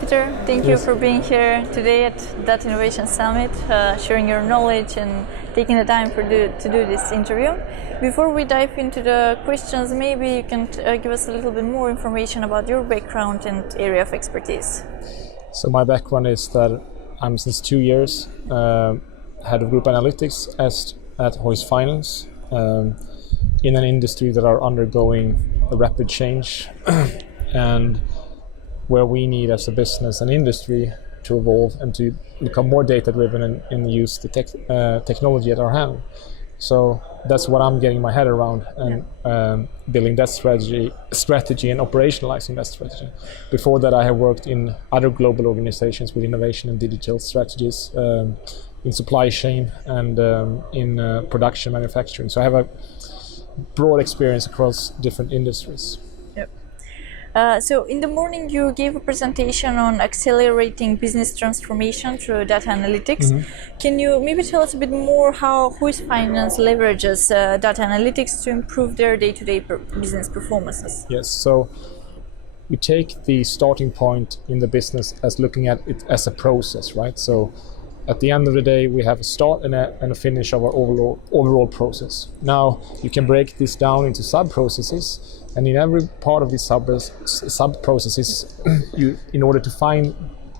Peter, thank you for being here today at Data Innovation Summit, sharing your knowledge and taking the time to do this interview. Before we dive into the questions, maybe you can give us a little bit more information about your background and area of expertise. So my background is that I'm since 2 years head of group analytics at Hoist Finance in an industry that are undergoing a rapid change and where we need as a business and industry to evolve and to become more data-driven and use the technology at our hand. So that's what I'm getting my head around and building that strategy and operationalizing that strategy. Before that, I have worked in other global organizations with innovation and digital strategies in supply chain and in production manufacturing. So I have a broad experience across different industries. So in the morning you gave a presentation on accelerating business transformation through data analytics. Can you maybe tell us a bit more how Hoist Finance leverages data analytics to improve their day-to-day business performances? Yes, so we take the starting point in the business as looking at it as a process, right? So at the end of the day, we have a start and a finish of our overall process. Now, you can break this down into sub-processes, and in every part of these sub-processes, in order to find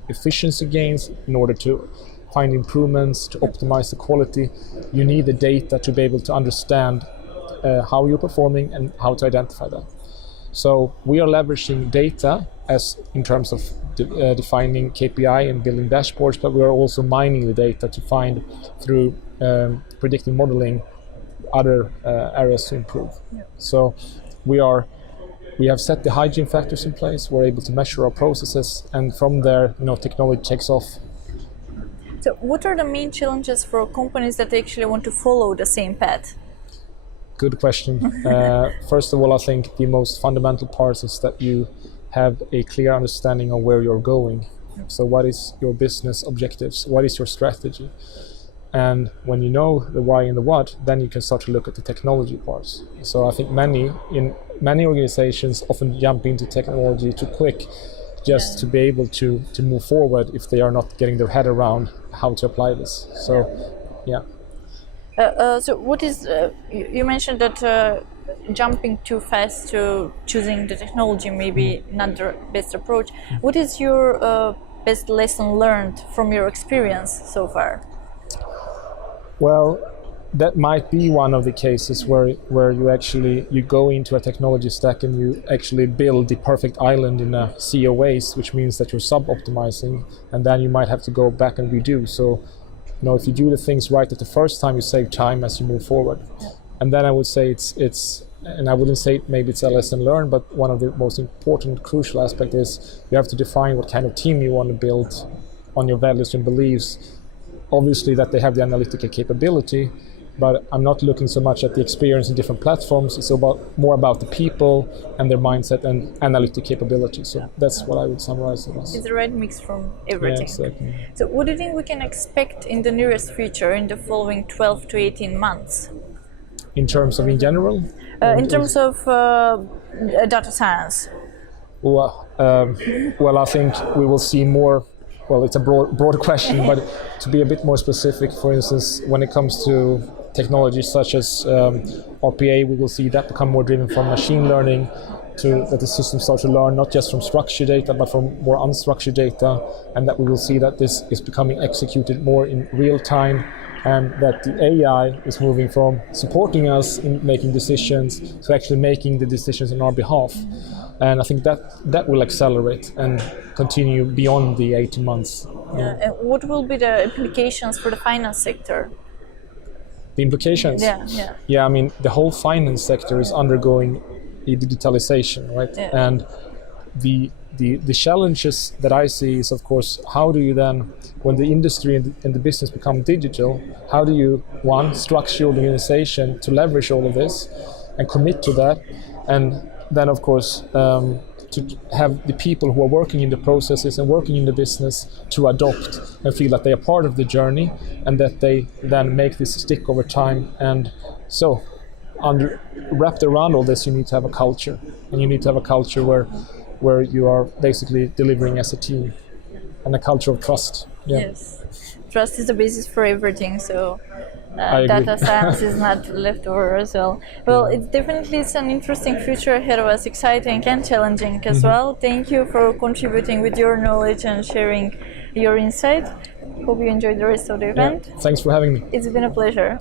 efficiency gains, in order to find improvements, to optimize the quality, you need the data to be able to understand how you're performing and how to identify that. So we are leveraging data as in terms of defining KPI and building dashboards, but we are also mining the data to find through predictive modeling other areas to improve. So we have set the hygiene factors in place. We're able to measure our processes, and from there, technology takes off. So what are the main challenges for companies that actually want to follow the same path? Good question. First of all, I think the most fundamental part is that you have a clear understanding of where you're going. So what is your business objectives? What is your strategy? And when you know the why and the what, then you can start to look at the technology parts. So I think many organizations often jump into technology too quick just to be able to move forward if they are not getting their head around how to apply this. So, yeah. So what is, you mentioned that jumping too fast to choosing the technology may be not the best approach. What is your best lesson learned from your experience so far? Well, that might be one of the cases where you go into a technology stack and you actually build the perfect island in a sea of waste, which means that you're sub-optimizing, and then you might have to go back and redo. So, if you do the things right at the first time, you save time as you move forward. And then I would say it's and I wouldn't say maybe it's a lesson learned, but one of the most important, crucial aspect is you have to define what kind of team you want to build on your values and beliefs. Obviously that they have the analytical capability, but I'm not looking so much at the experience in different platforms. It's more about the people and their mindset and analytic capability. So that's what I would summarize it as. It's the right mix from everything. Yeah, exactly. So what do you think we can expect in the nearest future, in the following 12 to 18 months? In terms of in general? In terms of data science. Well, I think we will see more. Well, it's a broad question, but to be a bit more specific, for instance, when it comes to technologies such as RPA, we will see that become more driven from machine learning, that the systems start to learn not just from structured data, but from more unstructured data, and that we will see that this is becoming executed more in real time, and that the AI is moving from supporting us in making decisions to actually making the decisions on our behalf. And I think that will accelerate and continue beyond the 18 months. And what will be the implications for the finance sector? The implications? Yeah, I mean, the whole finance sector is undergoing a digitalization, right? Yeah. And the challenges that I see is, of course, how do you then, when the industry and the business become digital, how do you, one, structure your organization to leverage all of this and commit to that, and then, of course, to have the people who are working in the processes and working in the business to adopt and feel that they are part of the journey and that they then make this stick over time. And so, wrapped around all this, you need to have a culture, and you need to have a culture where you are basically delivering as a team. and a culture of trust. Yeah. Yes, trust is the basis for everything. So I agree. data science is not left over as well. Well, it definitely is an interesting future ahead of us, exciting and challenging as well. Thank you for contributing with your knowledge and sharing your insight. Hope you enjoyed the rest of the event. Thanks for having me. It's been a pleasure.